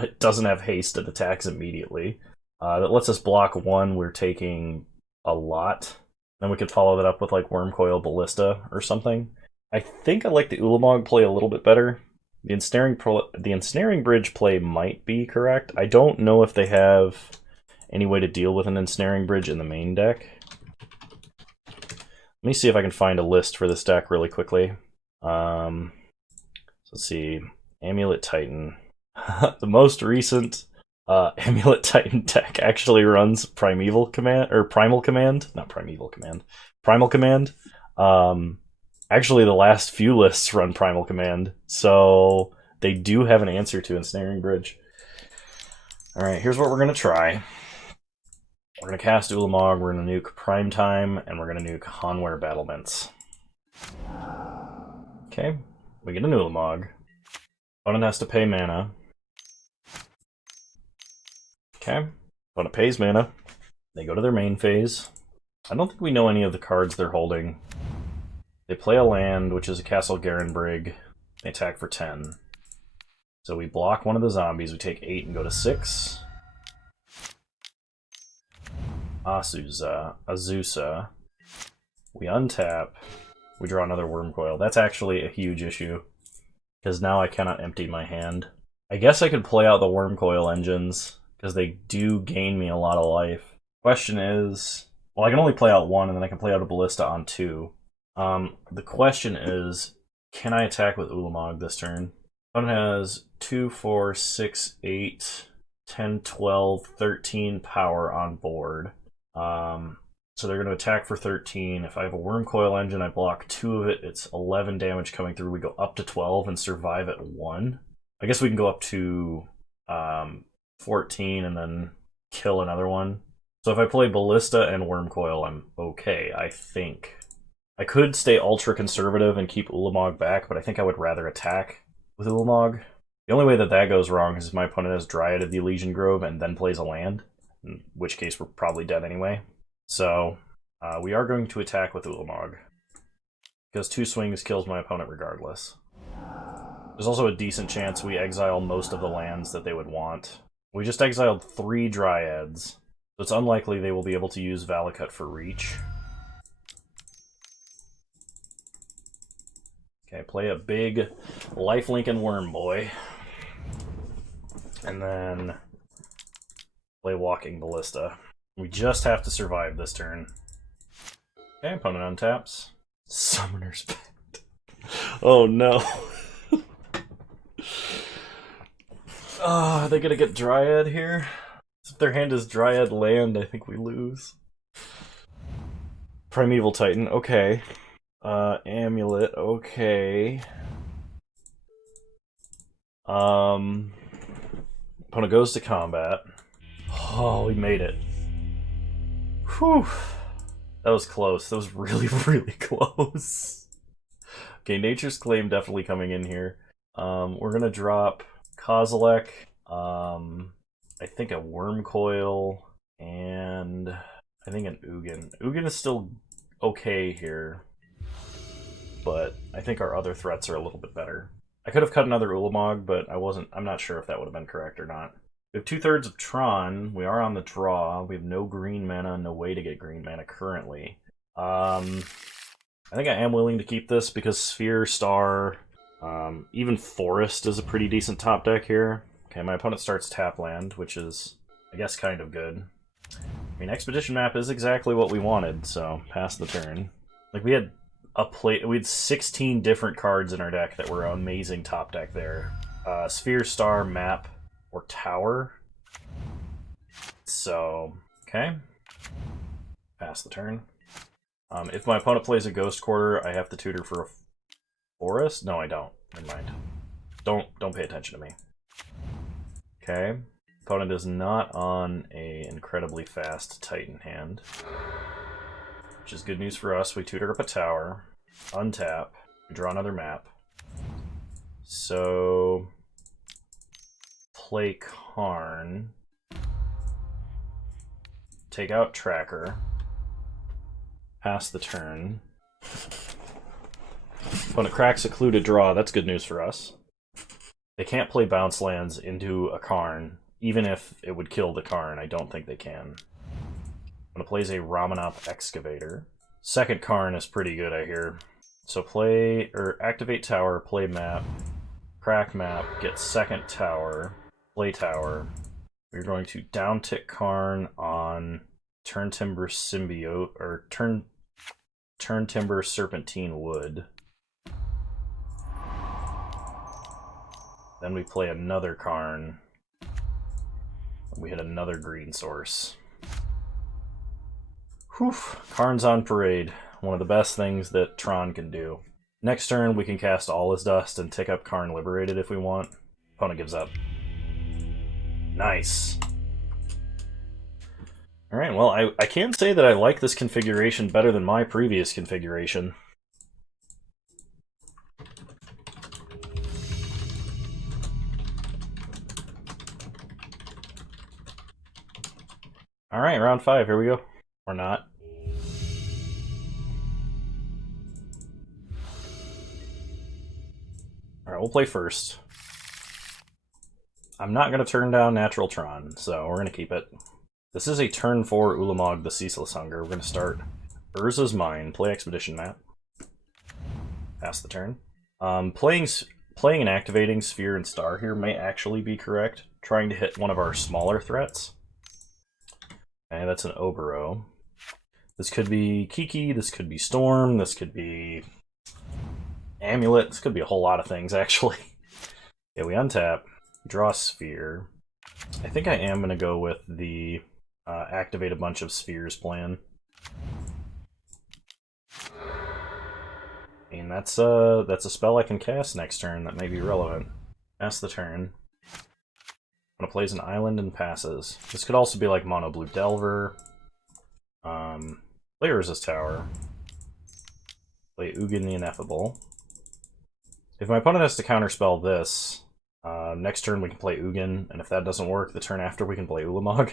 it doesn't have haste and attacks immediately. That lets us block 1. We're taking a lot. Then we could follow that up with like Wormcoil Ballista or something. I think I like the Ulamog play a little bit better. The Ensnaring Bridge play might be correct. I don't know if they have any way to deal with an Ensnaring Bridge in the main deck. Let me see if I can find a list for this deck really quickly. Let's see. Amulet Titan. The most recent Amulet Titan deck actually runs Primal Command. Actually, the last few lists run Primal Command, so they do have an answer to Ensnaring Bridge. Alright, here's what we're going to try. We're going to cast Ulamog, we're going to nuke Primetime, and we're going to nuke Hanweir Battlements. Okay, we get an Ulamog. Opponent has to pay mana. Okay, opponent pays mana. They go to their main phase. I don't think we know any of the cards they're holding. They play a land, which is a Castle Garenbrig. They attack for 10. So we block one of the zombies, we take 8 and go to 6. Azusa. We untap. We draw another Wormcoil. That's actually a huge issue, because now I cannot empty my hand. I guess I could play out the Wormcoil engines, because they do gain me a lot of life. Question is... Well, I can only play out one, and then I can play out a Ballista on 2. The question is, can I attack with Ulamog this turn? One has 2, 4, 6, 8, 10, 12, 13 power on board. So they're going to attack for 13. If I have a Wormcoil engine, I block 2 of it. It's 11 damage coming through. We go up to 12 and survive at 1. I guess we can go up to 14 and then kill another one. So if I play Ballista and Wormcoil, I'm okay, I think. I could stay ultra conservative and keep Ulamog back, but I think I would rather attack with Ulamog. The only way that that goes wrong is if my opponent has Dryaded the Elysian Grove and then plays a land, in which case we're probably dead anyway. So we are going to attack with Ulamog, because 2 swings kills my opponent regardless. There's also a decent chance we exile most of the lands that they would want. We just exiled 3 Dryads, so it's unlikely they will be able to use Valakut for reach. Okay, play a big lifelink and Worm Boy. And then play Walking Ballista. We just have to survive this turn. Okay, opponent untaps. Summoner's Pact. Oh no. Are they gonna get Dryad here? If their hand is Dryad land, I think we lose. Primeval Titan, okay. Amulet, okay. Opponent goes to combat. Oh, we made it. Whew. That was close. That was really, really close. Okay, Nature's Claim definitely coming in here. We're gonna drop Kozilek, I think a Wormcoil, and I think an Ugin. Ugin is still okay here, but I think our other threats are a little bit better. I could have cut another Ulamog, but I'm not sure if that would have been correct or not. We have 2/3 of Tron. We are on the draw. We have no green mana, no way to get green mana currently. I think I am willing to keep this because Sphere, Star, even Forest is a pretty decent top deck here. Okay, my opponent starts tap land, which is, I guess, kind of good. I mean, Expedition Map is exactly what we wanted, so pass the turn. Like, we had we had 16 different cards in our deck that were amazing top deck there. Sphere, Star, Map, or Tower. So, okay. Pass the turn. If my opponent plays a Ghost Quarter, I have to tutor for a Forest? No, I don't. Never mind. Don't pay attention to me. Okay. Opponent is not on a incredibly fast Titan hand, which is good news for us. We tutor up a tower, untap, we draw another map. So play Karn, take out Tracker, pass the turn. Opponent cracks a clue to draw. That's good news for us. They can't play bounce lands into a Karn, even if it would kill the Karn. I don't think they can. Opponent plays a Ramanop Excavator. Second Karn is pretty good, I hear. So play, or activate tower, play map, crack map, get second tower, play tower. We're going to down tick Karn on Turn Timber Symbiote, or Turn Timber Serpentine Wood. Then we play another Karn. We hit another green source. Whew. Karn's on parade. One of the best things that Tron can do. Next turn, we can cast All Is Dust and tick up Karn Liberated if we want. Opponent gives up. Nice. Alright, well, I can say that I like this configuration better than my previous configuration. Alright, round 5, here we go. Or not. Alright, we'll play first. I'm not going to turn down Natural Tron, so we're going to keep it. This is a turn 4 Ulamog the Ceaseless Hunger. We're going to start Urza's Mine, play Expedition Map. Pass the turn. Playing and activating Sphere and Star here may actually be correct. Trying to hit one of our smaller threats. Okay, that's an Obero. This could be Kiki, this could be Storm, this could be Amulet, this could be a whole lot of things, actually. Yeah, we untap, draw Sphere. I think I am going to go with the activate a bunch of spheres plan. And that's a spell I can cast next turn that may be relevant. Pass the turn. I'm gonna plays an island and passes. This could also be like Mono Blue Delver. Play Urza's Tower. Play Ugin the Ineffable. If my opponent has to counterspell this, next turn we can play Ugin, and if that doesn't work, the turn after we can play Ulamog.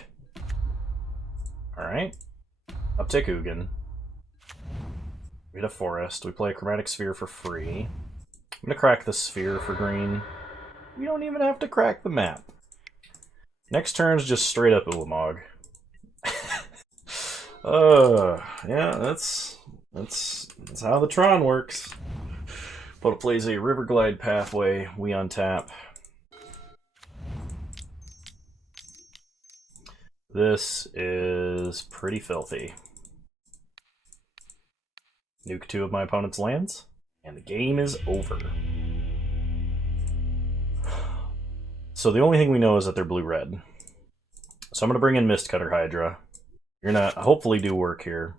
Alright. Uptick Ugin. We hit a forest. We play a Chromatic Sphere for free. I'm gonna crack the Sphere for green. We don't even have to crack the map. Next turn's just straight up Ulamog. Yeah, that's how the Tron works. Opponent plays a Riverglide Pathway. We untap. This is pretty filthy. Nuke 2 of my opponent's lands, and the game is over. So the only thing we know is that they're blue-red. So I'm going to bring in Mistcutter Hydra. You're going to hopefully do work here.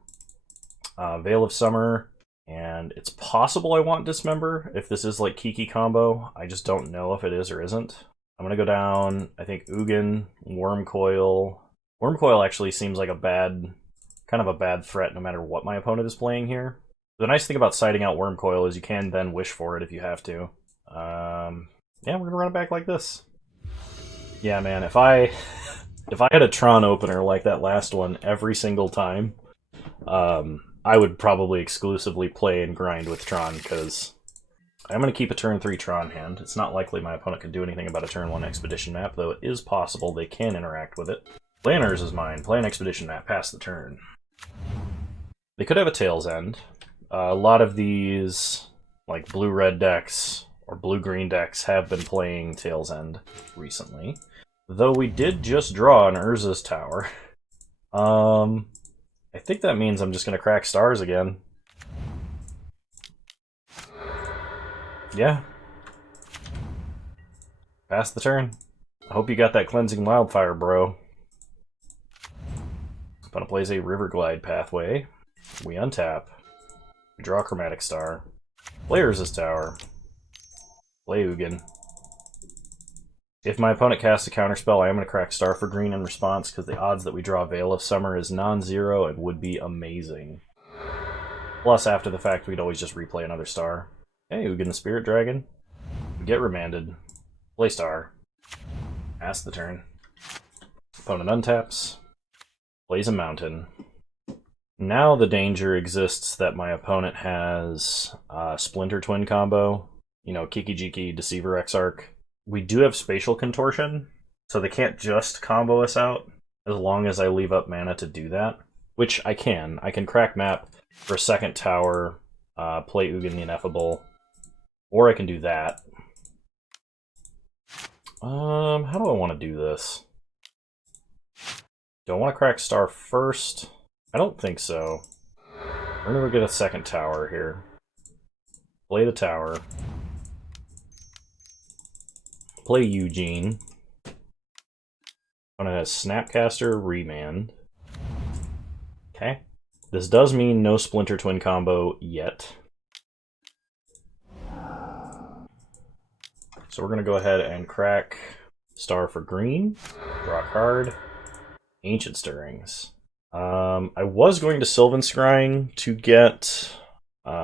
Veil of Summer, and it's possible I want Dismember if this is like Kiki combo. I just don't know if it is or isn't. I'm going to go down, I think, Ugin, Wormcoil. Wormcoil actually seems like kind of a bad threat no matter what my opponent is playing here. The nice thing about siding out Wormcoil is you can then wish for it if you have to. Yeah, we're going to run it back like this. Yeah, man, if I had a Tron opener like that last one every single time, I would probably exclusively play and grind with Tron, because I'm going to keep a turn 3 Tron hand. It's not likely my opponent can do anything about a turn 1 Expedition Map, though it is possible they can interact with it. Play an Urza's Mine, play an Expedition Map, pass the turn. They could have a Tail's End. A lot of these, like blue-red decks or blue-green decks, have been playing Tail's End recently. Though we did just draw an Urza's Tower. I think that means I'm just going to crack stars again. Yeah. Pass the turn. I hope you got that Cleansing Wildfire, bro. Opponent plays a Riverglide Pathway. We untap. We draw a Chromatic Star. Play Urza's Tower. Play Ugin. If my opponent casts a counterspell, I am going to crack Star for green in response, because the odds that we draw Veil of Summer is non-zero and would be amazing. Plus, after the fact, we'd always just replay another Star. Hey, Ugin the Spirit Dragon. We get remanded. Play Star. Pass the turn. Opponent untaps. Plays a Mountain. Now the danger exists that my opponent has Splinter Twin combo. You know, Kiki Jiki, Deceiver Exarch. We do have Spatial Contortion, so they can't just combo us out as long as I leave up mana to do that. Which I can. I can crack map for a second tower, play Ugin the Ineffable, or I can do that. How do I want to do this? Do I want to crack Star first? I don't think so. We're gonna get a second tower here. Play the tower. Play Eugene. Opponent has Snapcaster, Remand. Okay. This does mean no Splinter Twin combo yet. So we're going to go ahead and crack Star for green. Draw a card. Ancient Stirrings. I was going to Sylvan Scrying to get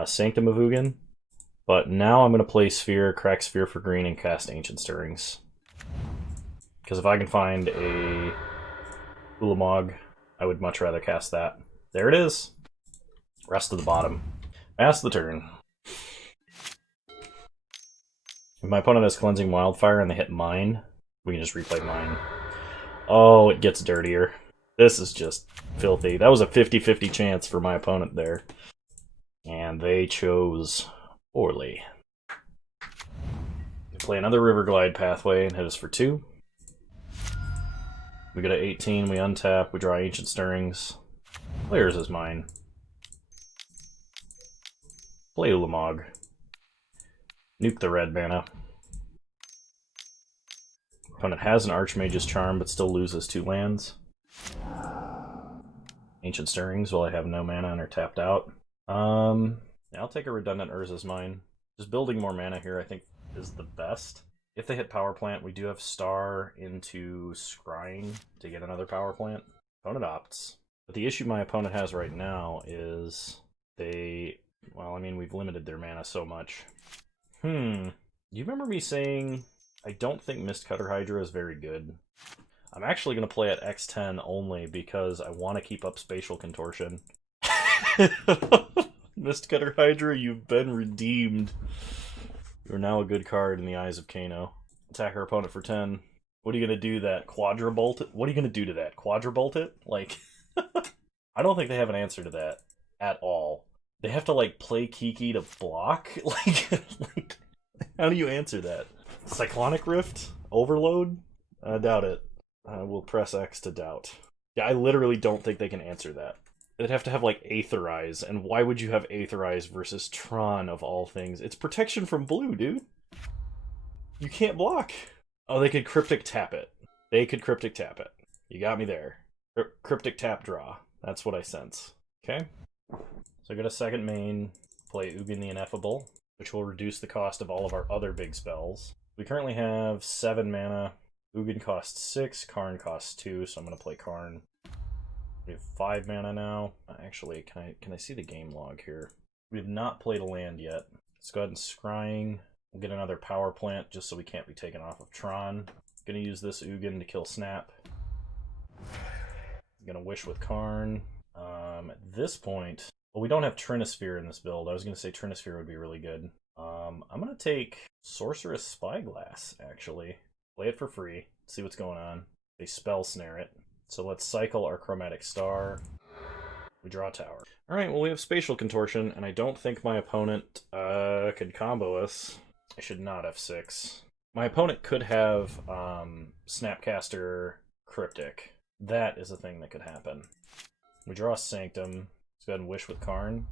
Sanctum of Ugin, but now I'm going to play Sphere, crack Sphere for green, and cast Ancient Stirrings. Because if I can find a Ulamog, I would much rather cast that. There it is. Rest of the bottom. Pass the turn. If my opponent has Cleansing Wildfire and they hit mine, we can just replay mine. Oh, it gets dirtier. This is just filthy. That was a 50-50 chance for my opponent there. And they chose poorly. We play another Riverglide Pathway and hit us for 2. We get an 18, we untap, we draw Ancient Stirrings. Players is mine. Play Ulamog. Nuke the red mana. Opponent has an Archmage's Charm, but still loses 2 lands. Ancient Stirrings while I have no mana and are tapped out. Yeah, I'll take a redundant Urza's Mine. Just building more mana here, I think, is the best. If they hit Power Plant, we do have Star into Scrying to get another Power Plant. Opponent opts. But the issue my opponent has right now is they... Well, I mean, we've limited their mana so much. Do you remember me saying I don't think Mistcutter Hydra is very good? I'm actually going to play at X10 only because I want to keep up Spatial Contortion. Mistcutter Hydra, you've been redeemed. You're now a good card in the eyes of Kano. Attack our opponent for 10. What are you going to do that? Quadrabolt it? What are you going to do to that? Quadrabolt it? Like, I don't think they have an answer to that at all. They have to, like, play Kiki to block? Like, how do you answer that? Cyclonic Rift? Overload? I doubt it. We'll press X to doubt. Yeah, I literally don't think they can answer that. They'd have to have, like, Aetherize, and why would you have Aetherize versus Tron, of all things? It's protection from blue, dude. You can't block. Oh, they could Cryptic Tap it. They could Cryptic Tap it. You got me there. Cryptic Tap draw. That's what I sense. Okay? So I got a second main, play Ugin the Ineffable, which will reduce the cost of all of our other big spells. We currently have 7 mana. Ugin costs 6, Karn costs 2, so I'm going to play Karn. We have 5 mana now. Actually, can I see the game log here? We have not played a land yet. Let's go ahead and Scrying. We'll get another Power Plant just so we can't be taken off of Tron. Gonna use this Ugin to kill Snap. Gonna Wish with Karn. At this point, well, we don't have Trinisphere in this build. I was gonna say Trinisphere would be really good. I'm gonna take Sorceress Spyglass, actually. Play it for free, see what's going on. They Spell Snare it. So let's cycle our Chromatic Star. We draw a tower. Alright, well we have Spatial Contortion, and I don't think my opponent could combo us. I should not F6. My opponent could have Snapcaster Cryptic. That is a thing that could happen. We draw a Sanctum. Let's go ahead and Wish with Karn.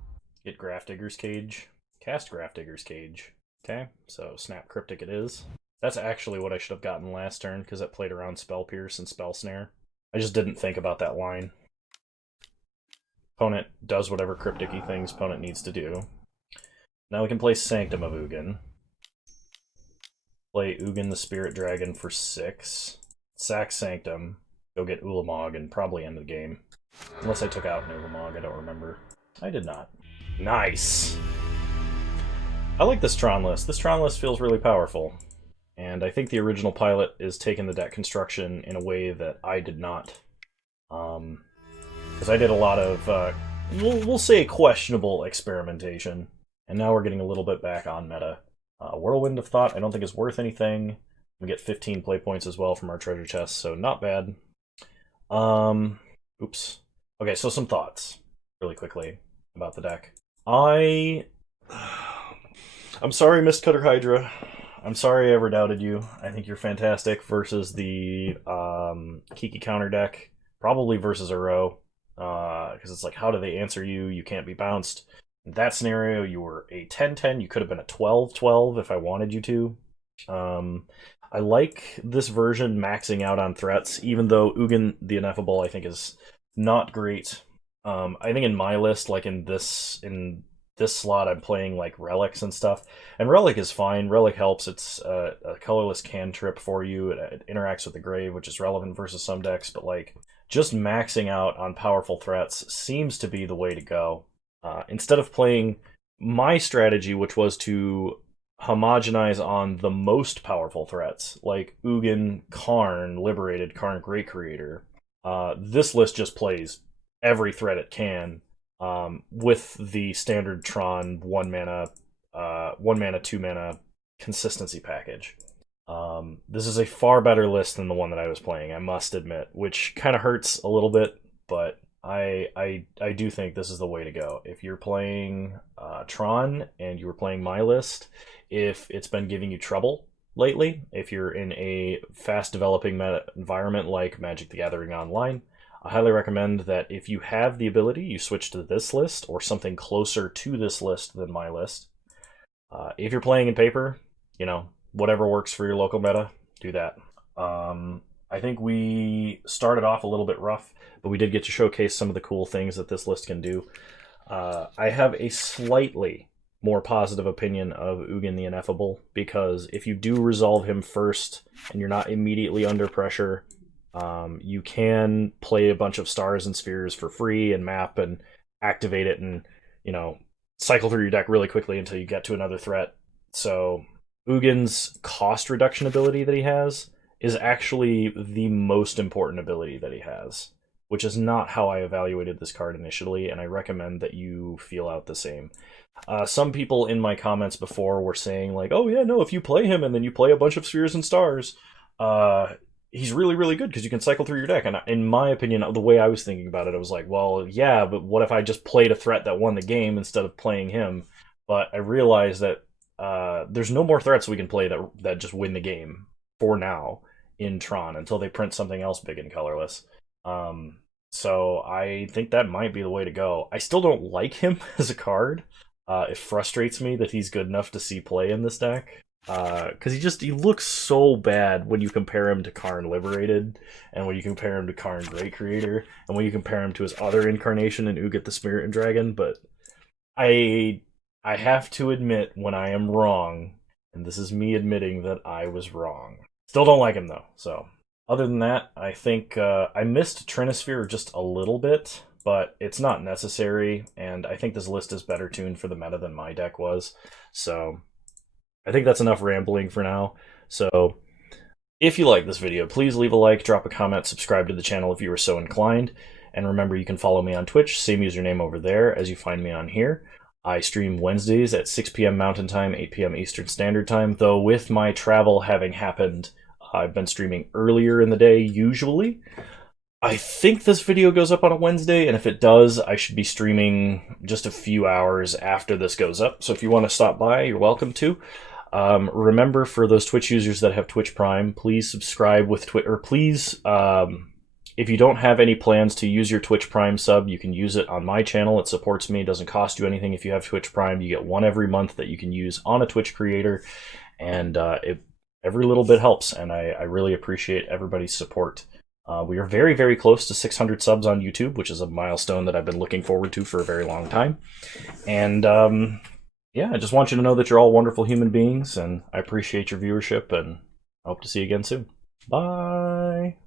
Get Grafdigger's Cage. Cast Grafdigger's Cage. Okay, so Snap Cryptic it is. That's actually what I should have gotten last turn, because it played around Spell Pierce and Spell Snare. I just didn't think about that line. Opponent does whatever cryptic-y things opponent needs to do. Now we can play Sanctum of Ugin. Play Ugin the Spirit Dragon for 6. Sack Sanctum. Go get Ulamog and probably end the game. Unless I took out an Ulamog, I don't remember. I did not. Nice! I like this Tron list. This Tron list feels really powerful. And I think the original pilot is taking the deck construction in a way that I did not. Because I did a lot of, we'll say questionable experimentation. And now we're getting a little bit back on meta. Whirlwind of Thought I don't think is worth anything. We get 15 play points as well from our treasure chest, so not bad. Oops. Okay, so some thoughts, really quickly, about the deck. I'm sorry, Mistcutter Hydra. I'm sorry I ever doubted you. I think you're fantastic versus the Kiki counter deck. Probably versus a row. Because it's like, how do they answer you? You can't be bounced. In that scenario, you were a 10-10. You could have been a 12-12 if I wanted you to. I like this version maxing out on threats, even though Ugin the Ineffable I think is not great. I think in my list, like in this slot, I'm playing like Relics and stuff. And Relic is fine. Relic helps. It's a colorless cantrip for you. It interacts with the grave, which is relevant versus some decks, but like just maxing out on powerful threats seems to be the way to go. Instead of playing my strategy, which was to homogenize on the most powerful threats, like Ugin, Karn, Liberated, Karn Great Creator, this list just plays every threat it can, with the standard Tron 1 mana, 2 mana consistency package. This is a far better list than the one that I was playing, I must admit, which kind of hurts a little bit, but I do think this is the way to go. If you're playing Tron and you were playing my list, if it's been giving you trouble lately, if you're in a fast developing meta environment like Magic the Gathering Online, I highly recommend that if you have the ability, you switch to this list or something closer to this list than my list. If you're playing in paper, you know, whatever works for your local meta, do that. I think we started off a little bit rough, but we did get to showcase some of the cool things that this list can do. I have a slightly more positive opinion of Ugin the Ineffable, because if you do resolve him first and you're not immediately under pressure, you can play a bunch of stars and spheres for free and map and activate it and, you know, cycle through your deck really quickly until you get to another threat. So Ugin's cost reduction ability that he has is actually the most important ability that he has, which is not how I evaluated this card initially, and I recommend that you feel out the same. Some people in my comments before were saying, like, oh yeah, no, if you play him and then you play a bunch of spheres and stars, he's really, really good because you can cycle through your deck. And in my opinion, the way I was thinking about it, I was like, well, yeah, but what if I just played a threat that won the game instead of playing him? But I realized that there's no more threats we can play that just win the game for now in Tron until they print something else big and colorless. So I think that might be the way to go. I still don't like him as a card. It frustrates me that he's good enough to see play in this deck. Because he looks so bad when you compare him to Karn Liberated, and when you compare him to Karn Great Creator, and when you compare him to his other incarnation in Uget the Spirit and Dragon. But I have to admit when I am wrong, and this is me admitting that I was wrong. Still don't like him though. So other than that, I think I missed Trinisphere just a little bit, but it's not necessary, and I think this list is better tuned for the meta than my deck was. So I think that's enough rambling for now. So if you like this video, please leave a like, drop a comment, subscribe to the channel if you are so inclined. And remember, you can follow me on Twitch, same username over there as you find me on here. I stream Wednesdays at 6 p.m. Mountain Time, 8 p.m. Eastern Standard Time, though with my travel having happened, I've been streaming earlier in the day usually. I think this video goes up on a Wednesday, and if it does, I should be streaming just a few hours after this goes up. So if you want to stop by, you're welcome to. Remember, for those Twitch users that have Twitch Prime, please subscribe with Twitch, or please, if you don't have any plans to use your Twitch Prime sub, you can use it on my channel. It supports me. It doesn't cost you anything. If you have Twitch Prime, you get one every month that you can use on a Twitch creator, and every little bit helps, and I really appreciate everybody's support. We are very, very close to 600 subs on YouTube, which is a milestone that I've been looking forward to for a very long time. And yeah, I just want you to know that you're all wonderful human beings, and I appreciate your viewership, and I hope to see you again soon. Bye!